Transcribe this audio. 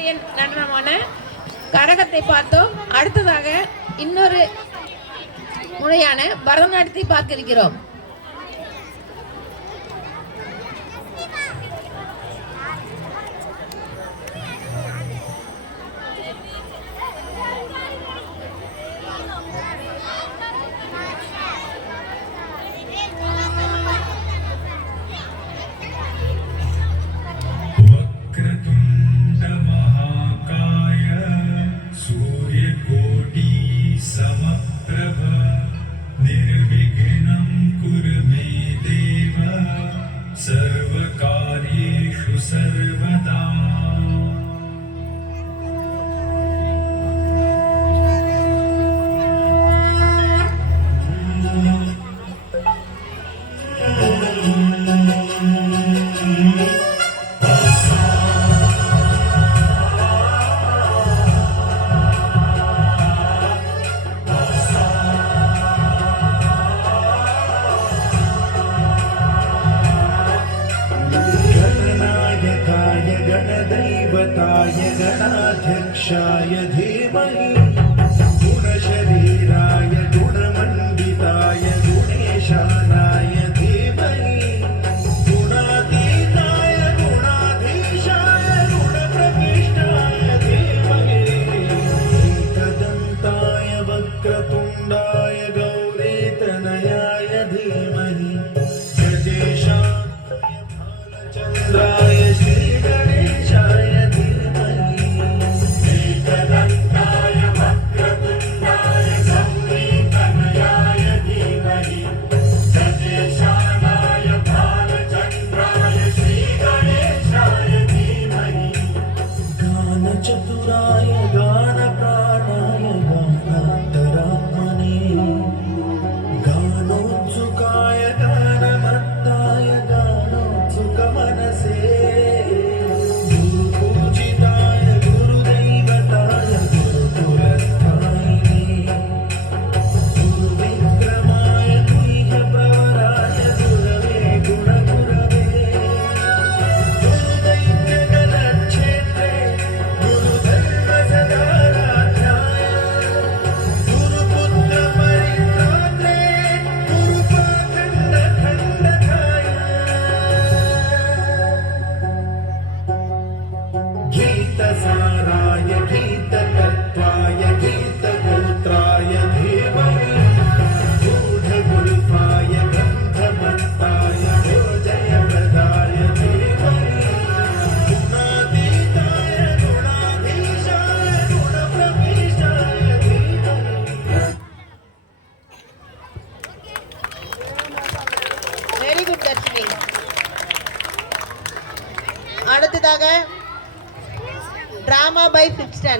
சாஸ்திரிய நடனமான கரகத்தை பார்த்தோம். அடுத்ததாக இன்னொரு முறையான பரதநாட்டியத்தை பார்க்க இருக்கிறோம். सर्वकार्येषु सर्वदा गणाध्यक्षाय धीमहि गुणशरीराय गुणमण्डिताय गुणेशानाय धीमहि गुणातीताय गुणाधीशाय गुणप्रविष्टाय धीमहि एकदन्ताय वक्रतुण्डाय गौरीतनयाय धीमहि गजेशाय भालचन्द्राय श्रीगणेशाय चतुराय गानप्राणाय गानान्तरात्मने गानोत्सुकाय गानमत्ताय गानोत्सुकमनसे गुरुपूजिताय गुरुदैवताय गुरुकुलस्थायिने गुरुविक्रमाय गुह्यप्रवराय गुरवे गुणगुरवे गुरुदैत्यगणक्षेत्रे गीतसाराय गीततत्त्वाय गीतगोत्राय धीमहि गूढगुल्फाय गन्धमत्ताय जयप्रदाय धीमहि गुणातीताय गुणाधीशाय गुणप्रविष्टाय धीमहि. Very good Dharshini. அடுத்ததாக டிராமா பை 5th ஸ்டாண்டர்ட்